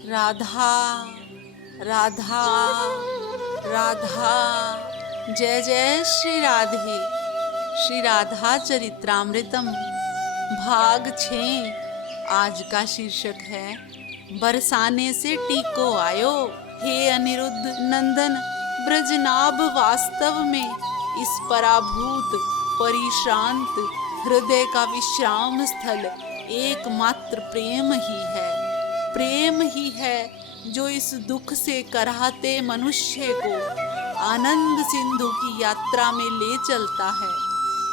राधा राधा राधा। जय जय श्री राधे। श्री राधा चरित्रामृतम भाग 6। आज का शीर्षक है बरसाने से टीको आयो। हे अनिरुद्ध नंदन, ब्रजनाभ वास्तव में इस पराभूत परिश्रांत हृदय का विश्राम स्थल एकमात्र प्रेम ही है। प्रेम ही है जो इस दुख से कराहते मनुष्य को आनंद सिंधु की यात्रा में ले चलता है।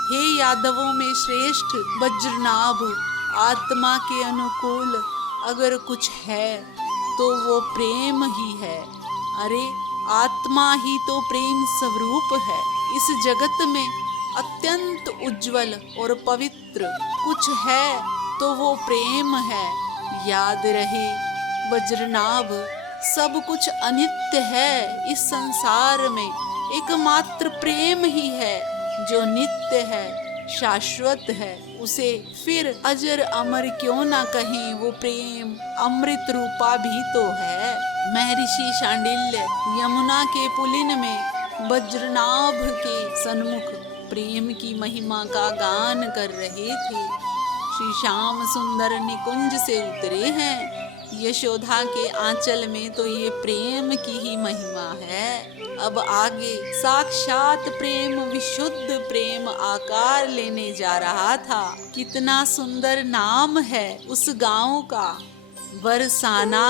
हे यादवों में श्रेष्ठ वज्रनाभ, आत्मा के अनुकूल अगर कुछ है तो वो प्रेम ही है। अरे आत्मा ही तो प्रेम स्वरूप है। इस जगत में अत्यंत उज्जवल और पवित्र कुछ है तो वो प्रेम है। याद रहे वज्रनाभ, सब कुछ अनित्य है। इस संसार में एकमात्र प्रेम ही है जो नित्य है, शाश्वत है। उसे फिर अजर अमर क्यों ना कहें, वो प्रेम अमृत रूपा भी तो है। महर्षि शांडिल्य यमुना के पुलिन में वज्रनाभ के सन्मुख प्रेम की महिमा का गान कर रहे थे। श्री श्याम सुंदर निकुंज से उतरे हैं। यशोदा के आंचल में तो ये प्रेम की ही महिमा है। अब आगे साक्षात प्रेम, विशुद्ध प्रेम आकार लेने जा रहा था। कितना सुंदर नाम है उस गांव का, बरसाना।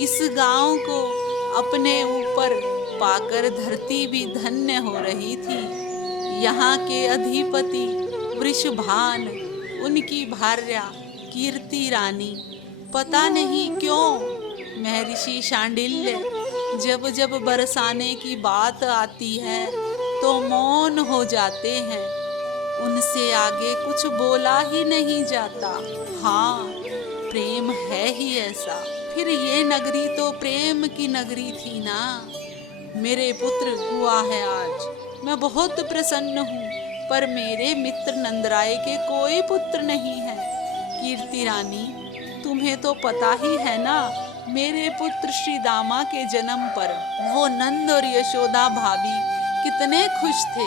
इस गांव को अपने ऊपर पाकर धरती भी धन्य हो रही थी। यहाँ के अधिपति वृषभान, उनकी भार्या कीर्ति रानी, पता नहीं क्यों महर्षि शांडिल्य जब जब बरसाने की बात आती है तो मौन हो जाते हैं। उनसे आगे कुछ बोला ही नहीं जाता। हाँ, प्रेम है ही ऐसा। फिर ये नगरी तो प्रेम की नगरी थी ना। मेरे पुत्र हुआ है आज, मैं बहुत प्रसन्न हूँ, पर मेरे मित्र नंदराय के कोई पुत्र नहीं है। कीर्ति रानी, तुम्हें तो पता ही है ना, मेरे पुत्र श्री दामा के जन्म पर वो नंद और यशोदा भाभी कितने खुश थे।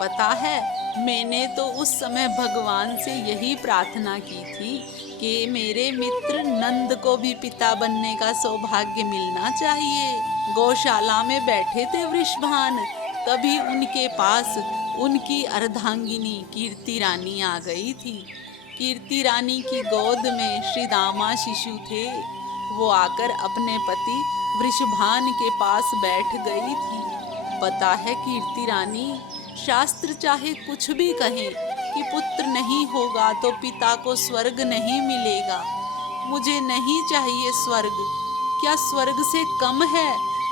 पता है, मैंने तो उस समय भगवान से यही प्रार्थना की थी कि मेरे मित्र नंद को भी पिता बनने का सौभाग्य मिलना चाहिए। गौशाला में बैठे थे वृषभान, तभी उनके पास उनकी अर्धांगिनी कीर्ति रानी आ गई थी। कीर्ति रानी की गोद में श्री दामा शिशु थे। वो आकर अपने पति वृषभान के पास बैठ गई थी। पता है कीर्ति रानी, शास्त्र चाहे कुछ भी कहे कि पुत्र नहीं होगा तो पिता को स्वर्ग नहीं मिलेगा। मुझे नहीं चाहिए स्वर्ग। क्या स्वर्ग से कम है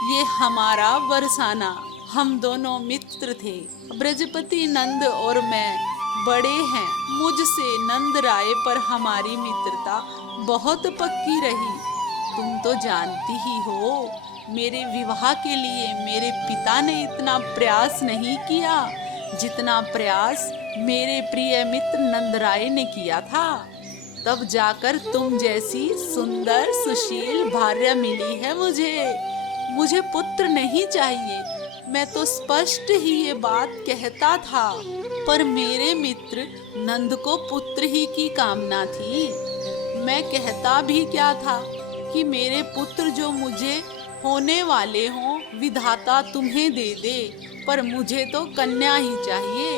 ये हमारा बरसाना? हम दोनों मित्र थे। ब्रजपति नंद और मैं बड़े हैं। मुझसे नंद राय पर हमारी मित्रता बहुत पक्की रही। तुम तो जानती ही हो, मेरे विवाह के लिए मेरे पिता ने इतना प्रयास नहीं किया जितना प्रयास मेरे प्रिय मित्र नंद राय ने किया था। तब जाकर तुम जैसी सुंदर सुशील भार्या मिली है मुझे पुत्र नहीं चाहिए। मैं तो स्पष्ट ही ये बात कहता था, पर मेरे मित्र नंद को पुत्र ही की कामना थी। मैं कहता भी क्या था कि मेरे पुत्र जो मुझे होने वाले हों विधाता तुम्हें दे दे, पर मुझे तो कन्या ही चाहिए।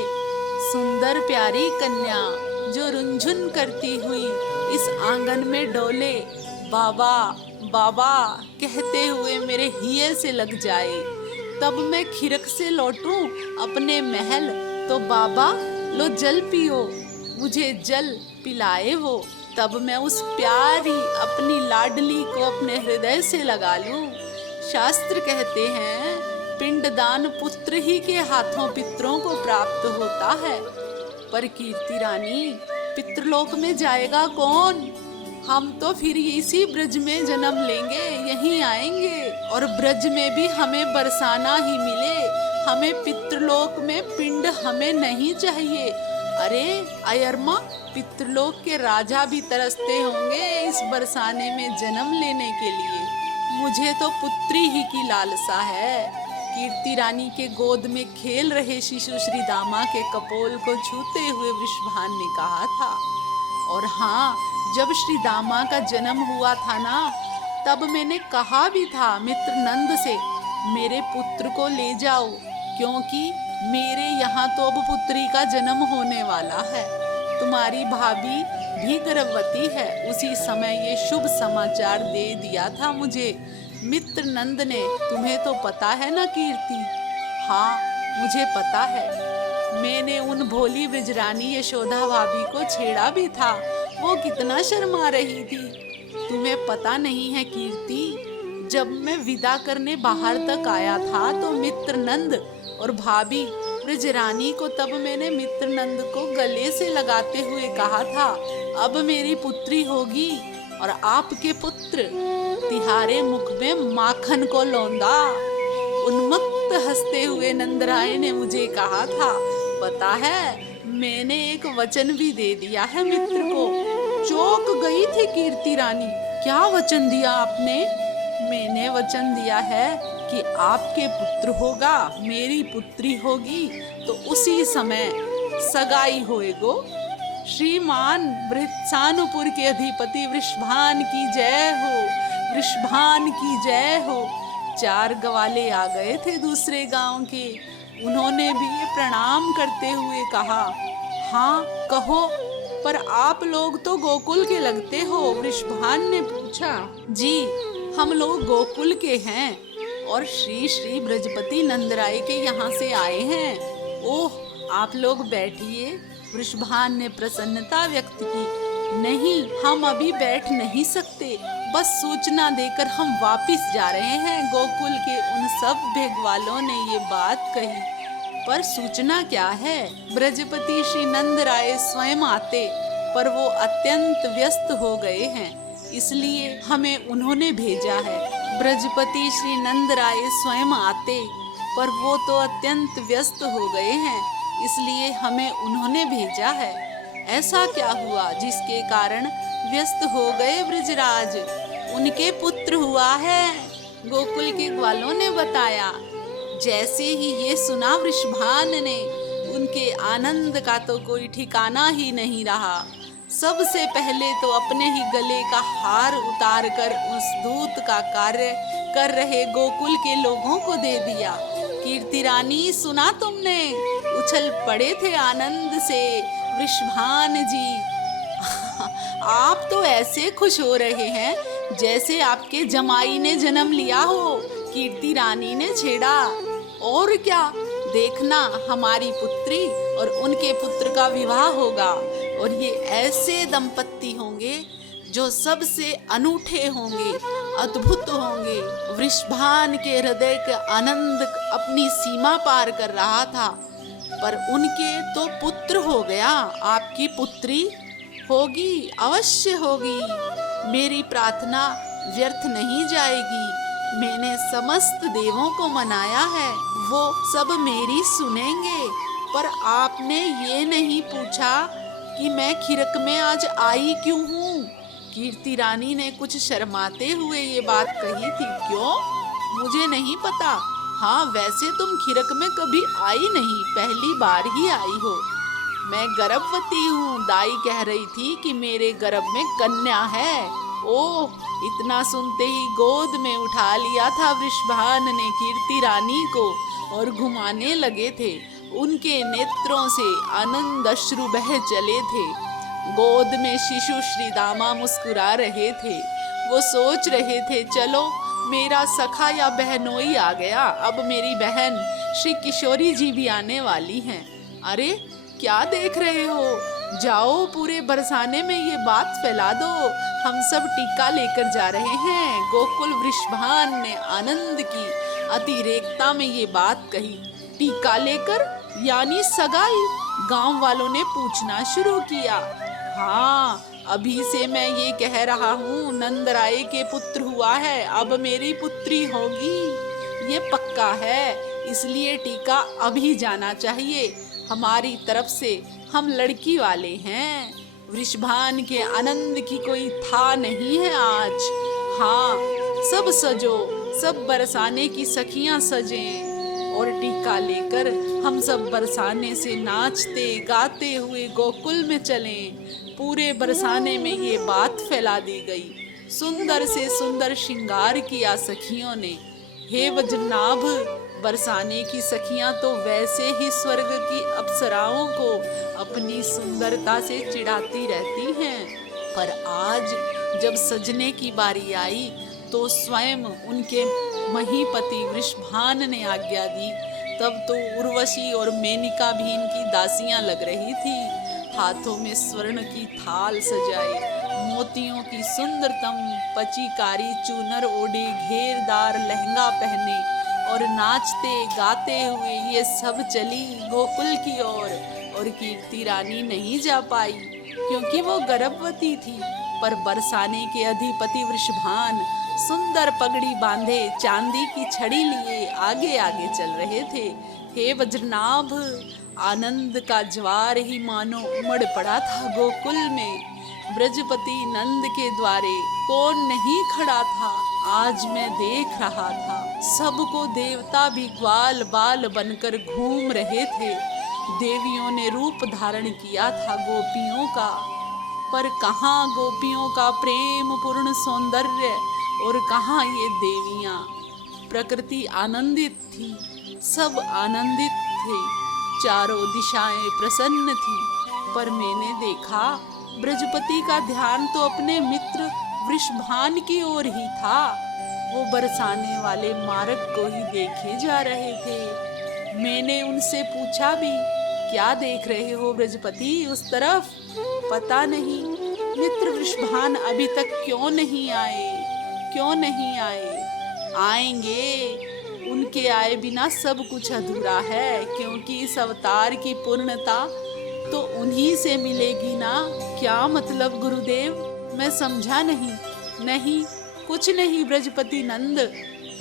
सुंदर प्यारी कन्या जो रुंझुन करती हुई इस आंगन में डोले, बाबा बाबा कहते हुए मेरे हिये से लग जाए। तब मैं खिरक से लौटूं अपने महल तो बाबा लो जल पियो, मुझे जल पिलाए वो। तब मैं उस प्यारी अपनी लाडली को अपने हृदय से लगा लूं। शास्त्र कहते हैं पिंडदान पुत्र ही के हाथों पितरों को प्राप्त होता है। पर कीर्ति रानी, पितृलोक में जाएगा कौन? हम तो फिर इसी ब्रज में जन्म लेंगे, यहीं आएंगे और ब्रज में भी हमें बरसाना ही मिले। हमें पितृलोक में पिंड हमें नहीं चाहिए। अरे अयरमा, पितृलोक के राजा भी तरसते होंगे इस बरसाने में जन्म लेने के लिए। मुझे तो पुत्री ही की लालसा है। कीर्ति रानी के गोद में खेल रहे शिशु श्री दामा के कपोल को छूते हुए वृषभान ने कहा था। और हाँ, जब श्री दामा का जन्म हुआ था ना, तब मैंने कहा भी था मित्र नंद से, मेरे पुत्र को ले जाओ, क्योंकि मेरे यहाँ तो अब पुत्री का जन्म होने वाला है। तुम्हारी भाभी भी गर्भवती है। उसी समय ये शुभ समाचार दे दिया था मुझे मित्र नंद ने। तुम्हें तो पता है ना कीर्ति? हाँ, मुझे पता है। मैंने उन भोली ब्रजरानी यशोदा भाभी को छेड़ा भी था। वो कितना शर्मा रही थी। तुम्हें पता नहीं है कीर्ति, जब मैं विदा करने बाहर तक आया था तो मित्र नंद और भाभी ब्रजरानी को, तब मैंने मित्र नंद को गले से लगाते हुए कहा था, अब मेरी पुत्री होगी और आपके पुत्र तिहारे मुख में माखन को लौंदा। उन्मत्त हंसते हुए नंदराय ने मुझे कहा था, पता है मैंने एक वचन भी दे दिया है मित्र को। चौंक गई थी कीर्ति रानी। क्या वचन दिया आपने? मैंने वचन दिया है कि आपके पुत्र होगा, मेरी पुत्री होगी, तो उसी समय सगाई होएगो। श्रीमान वृत्सानुपुर के अधिपति वृषभान की जय हो, वृषभान की जय हो। 4 ग्वाले आ गए थे दूसरे गांव के। उन्होंने भी ये प्रणाम करते हुए कहा, हाँ कहो, पर आप लोग तो गोकुल के लगते हो? वृषभान ने पूछा। जी, हम लोग गोकुल के हैं और श्री श्री ब्रजपति नंदराय के यहाँ से आए हैं। ओह, आप लोग बैठिए। वृषभान ने प्रसन्नता व्यक्त की। नहीं, हम अभी बैठ नहीं सकते, बस सूचना देकर हम वापिस जा रहे हैं। गोकुल के उन सब भेगवालों ने ये बात कही। पर सूचना क्या है? ब्रजपति श्री नंदराय स्वयं आते, पर वो अत्यंत व्यस्त हो गए हैं, इसलिए हमें उन्होंने भेजा है। ब्रजपति श्री नंदराय स्वयं आते, पर वो तो अत्यंत व्यस्त हो गए हैं, इसलिए हमें उन्होंने भेजा है। ऐसा क्या हुआ जिसके कारण व्यस्त हो गए ब्रजराज? उनके पुत्र हुआ है, गोकुल के ग्वालों ने बताया। जैसे ही ये सुना वृषभान ने, उनके आनंद का तो कोई ठिकाना ही नहीं रहा। सबसे पहले तो अपने ही गले का हार उतार कर उस दूत का कार्य कर रहे गोकुल के लोगों को दे दिया। कीर्ति रानी, सुना तुमने? उछल पड़े थे आनंद से वृषभान जी। आप तो ऐसे खुश हो रहे हैं जैसे आपके जमाई ने जन्म लिया हो, कीर्ति रानी ने छेड़ा। और क्या, देखना हमारी पुत्री और उनके पुत्र का विवाह होगा, और ये ऐसे दंपत्ति होंगे जो सबसे अनूठे होंगे, अद्भुत होंगे। वृषभान के हृदय का आनंद अपनी सीमा पार कर रहा था। पर उनके तो पुत्र हो गया, आपकी पुत्री होगी, अवश्य होगी। मेरी प्रार्थना व्यर्थ नहीं जाएगी। मैंने समस्त देवों को मनाया है, वो सब मेरी सुनेंगे। पर आपने ये नहीं पूछा कि मैं खिरक में आज आई क्यों हूँ? कीर्ति रानी ने कुछ शर्माते हुए ये बात कही थी। क्यों? मुझे नहीं पता। हाँ, वैसे तुम खिरक में कभी आई नहीं, पहली बार ही आई हो। मैं गर्भवती हूँ, दाई कह रही थी कि मेरे गर्भ में कन्या है। ओह, इतना सुनते ही गोद में उठा लिया था वृषभान ने कीर्ति रानी को और घुमाने लगे थे। उनके नेत्रों से आनंद अश्रु बह चले थे। गोद में शिशु श्री दामा मुस्कुरा रहे थे। वो सोच रहे थे, चलो मेरा सखा या बहनोई आ गया, अब मेरी बहन श्री किशोरी जी भी आने वाली हैं। अरे क्या देख रहे हो? जाओ पूरे बरसाने में ये बात फैला दो, हम सब टीका लेकर जा रहे हैं। गोकुल वृषभान ने आनंद की अतिरेकता में ये बात कही। टीका लेकर यानी सगाई? गांव वालों ने पूछना शुरू किया। हाँ, अभी से मैं ये कह रहा हूँ, नंदराय के पुत्र हुआ है, अब मेरी पुत्री होगी, ये पक्का है। इसलिए टीका अभी जाना चाहिए। हमारी तरफ से हम लड़की वाले हैं। वृषभान के आनंद की कोई था नहीं है आज। हाँ, सब सजो, सब बरसाने की सखियां सजें, और टीका लेकर हम सब बरसाने से नाचते गाते हुए गोकुल में चलें। पूरे बरसाने में ये बात फैला दी गई। सुंदर से सुंदर श्रृंगार किया सखियों ने। हे वज्रनाभ, बरसाने की सखियां तो वैसे ही स्वर्ग की अप्सराओं को अपनी सुंदरता से चिढ़ाती रहती हैं, पर आज जब सजने की बारी आई तो स्वयं उनके महीपति वृषभान ने आज्ञा दी। तब तो उर्वशी और मेनिका भी इनकी दासियां लग रही थी। हाथों में स्वर्ण की थाल सजाए, मोतियों की सुंदरतम पचीकारी चूनर ओढ़े, घेरदार लहंगा पहने और नाचते गाते हुए ये सब चली गोकुल की ओर। और कीर्ति रानी नहीं जा पाई क्योंकि वो गर्भवती थी। पर बरसाने के अधिपति वृषभान सुंदर पगड़ी बांधे, चांदी की छड़ी लिए आगे आगे चल रहे थे। हे वज्रनाभ, आनंद का ज्वार ही मानो उमड़ पड़ा था गोकुल में। ब्रजपति नंद के द्वारे कौन नहीं खड़ा था, आज मैं देख रहा था। सबको देवता भी ग्वाल बाल बनकर घूम रहे थे। देवियों ने रूप धारण किया था गोपियों का, पर कहाँ गोपियों का प्रेम पूर्ण सौंदर्य और कहाँ ये देवियां। प्रकृति आनंदित थी, सब आनंदित थे, चारों दिशाएं प्रसन्न थी। पर मैंने देखा ब्रजपति का ध्यान तो अपने मित्र वृषभान की ओर ही था। वो बरसाने वाले मार्ग को ही देखे जा रहे थे। मैंने उनसे पूछा भी, क्या देख रहे हो ब्रजपति उस तरफ? पता नहीं मित्र वृषभान अभी तक क्यों नहीं आए, क्यों नहीं आए? आएंगे, उनके आए बिना सब कुछ अधूरा है, क्योंकि इस अवतार की पूर्णता तो उन्हीं से मिलेगी ना। क्या मतलब गुरुदेव? मैं समझा नहीं। नहीं, कुछ नहीं ब्रजपति नंद।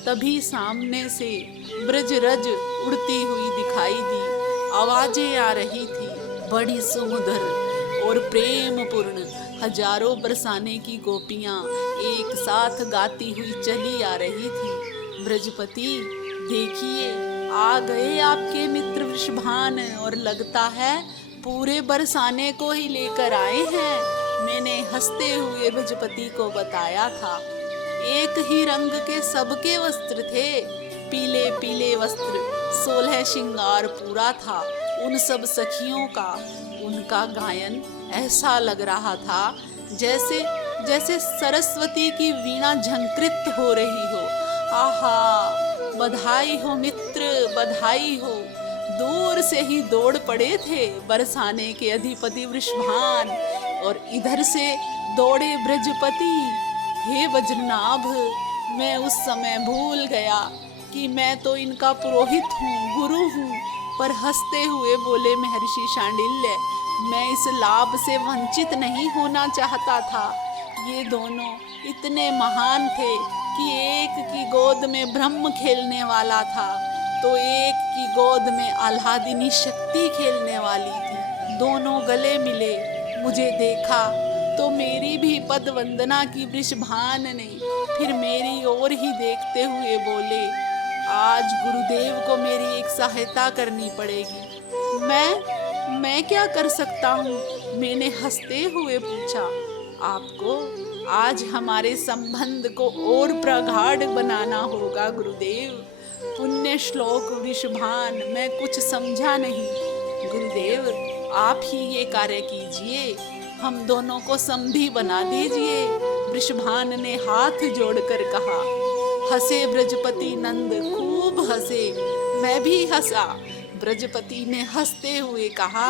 तभी सामने से ब्रजरज उड़ती हुई दिखाई दी। आवाजें आ रही थी, बड़ी सुमधुर और प्रेम पूर्ण। हजारों बरसाने की गोपियां एक साथ गाती हुई चली आ रही थी। ब्रजपति देखिए, आ गए आपके मित्र वृषभान, और लगता है पूरे बरसाने को ही लेकर आए हैं। मैंने हंसते हुए ब्रजपति को बताया था। एक ही रंग के सबके वस्त्र थे, पीले पीले वस्त्र, 16 श्रृंगार पूरा था उन सब सखियों का। उनका गायन ऐसा लग रहा था जैसे जैसे सरस्वती की वीणा झंकृत हो रही हो। आहा, बधाई हो मित्र, बधाई हो। दूर से ही दौड़ पड़े थे बरसाने के अधिपति वृषभान, और इधर से दौड़े ब्रजपति। हे वज्रनाभ, मैं उस समय भूल गया कि मैं तो इनका पुरोहित हूँ, गुरु हूँ। पर हंसते हुए बोले महर्षि शांडिल्य, मैं इस लाभ से वंचित नहीं होना चाहता था। ये दोनों इतने महान थे कि एक की गोद में ब्रह्म खेलने वाला था तो एक की गोद में आह्लादिनी शक्ति खेलने वाली थी। दोनों गले मिले, मुझे देखा तो मेरी भी पद वंदना की वृषभान ने। फिर मेरी ओर ही देखते हुए बोले, आज गुरुदेव को मेरी एक सहायता करनी पड़ेगी। मैं क्या कर सकता हूँ? मैंने हंसते हुए पूछा। आपको आज हमारे संबंध को और प्रगाढ़ बनाना होगा गुरुदेव। पुण्य श्लोक वृषभान, मैं कुछ समझा नहीं। गुरुदेव, आप ही ये कार्य कीजिए, हम दोनों को समधी बना दीजिए। वृषभान ने हाथ जोड़कर कहा। हंसे ब्रजपति नंद, खूब हंसे, मैं भी हंसा। ब्रजपति ने हंसते हुए कहा,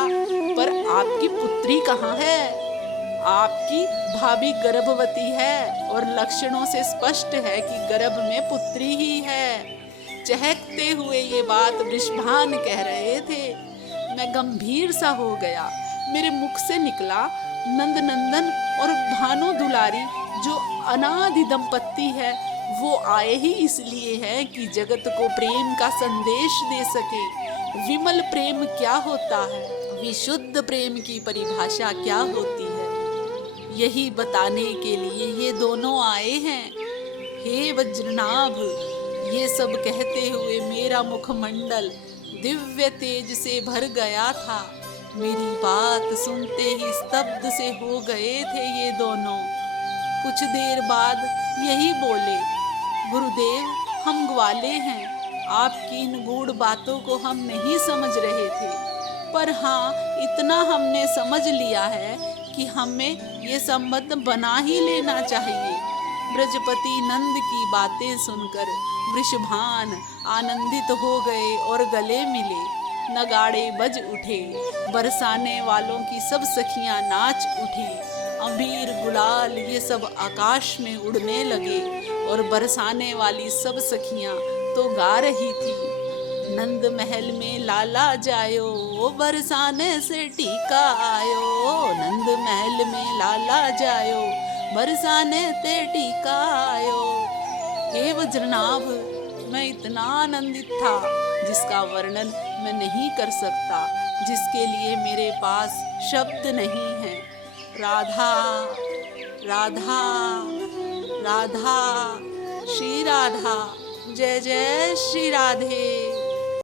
पर आपकी पुत्री कहाँ है? आपकी भाभी गर्भवती है और लक्षणों से स्पष्ट है कि गर्भ में पुत्री ही है। चहकते हुए ये बात वृषभान कह रहे थे। मैं गंभीर सा हो गया। मेरे मुख से निकला, नंद नंदन और भानु दुलारी जो अनादि दंपत्ति है, वो आए ही इसलिए है कि जगत को प्रेम का संदेश दे सके। विमल प्रेम क्या होता है? विशुद्ध प्रेम की परिभाषा क्या होती है, यही बताने के लिए ये दोनों आए हैं। हे वज्रनाभ, ये सब कहते हुए मेरा मुखमंडल दिव्य तेज से भर गया था। मेरी बात सुनते ही स्तब्ध से हो गए थे ये दोनों। कुछ देर बाद यही बोले, गुरुदेव हम ग्वाले हैं, आपकी इन गूढ़ बातों को हम नहीं समझ रहे थे, पर हाँ इतना हमने समझ लिया है कि हमें ये संबंध बना ही लेना चाहिए। ब्रजपति नंद की बातें सुनकर वृषभान आनंदित हो गए और गले मिले। नगाड़े बज उठे, बरसाने वालों की सब सखियां नाच उठी। अबीर गुलाल ये सब आकाश में उड़ने लगे और बरसाने वाली सब सखियां तो गा रही थी, नंद महल में लाला जायो, बरसाने से टीका आयो। नंद महल में लाला जायो, बरसाने ते टीका आयो। हे वज्रनाभ, मैं इतना आनंदित था जिसका वर्णन मैं नहीं कर सकता, जिसके लिए मेरे पास शब्द नहीं है। राधा राधा राधा, श्री राधा, जय जय श्री राधे।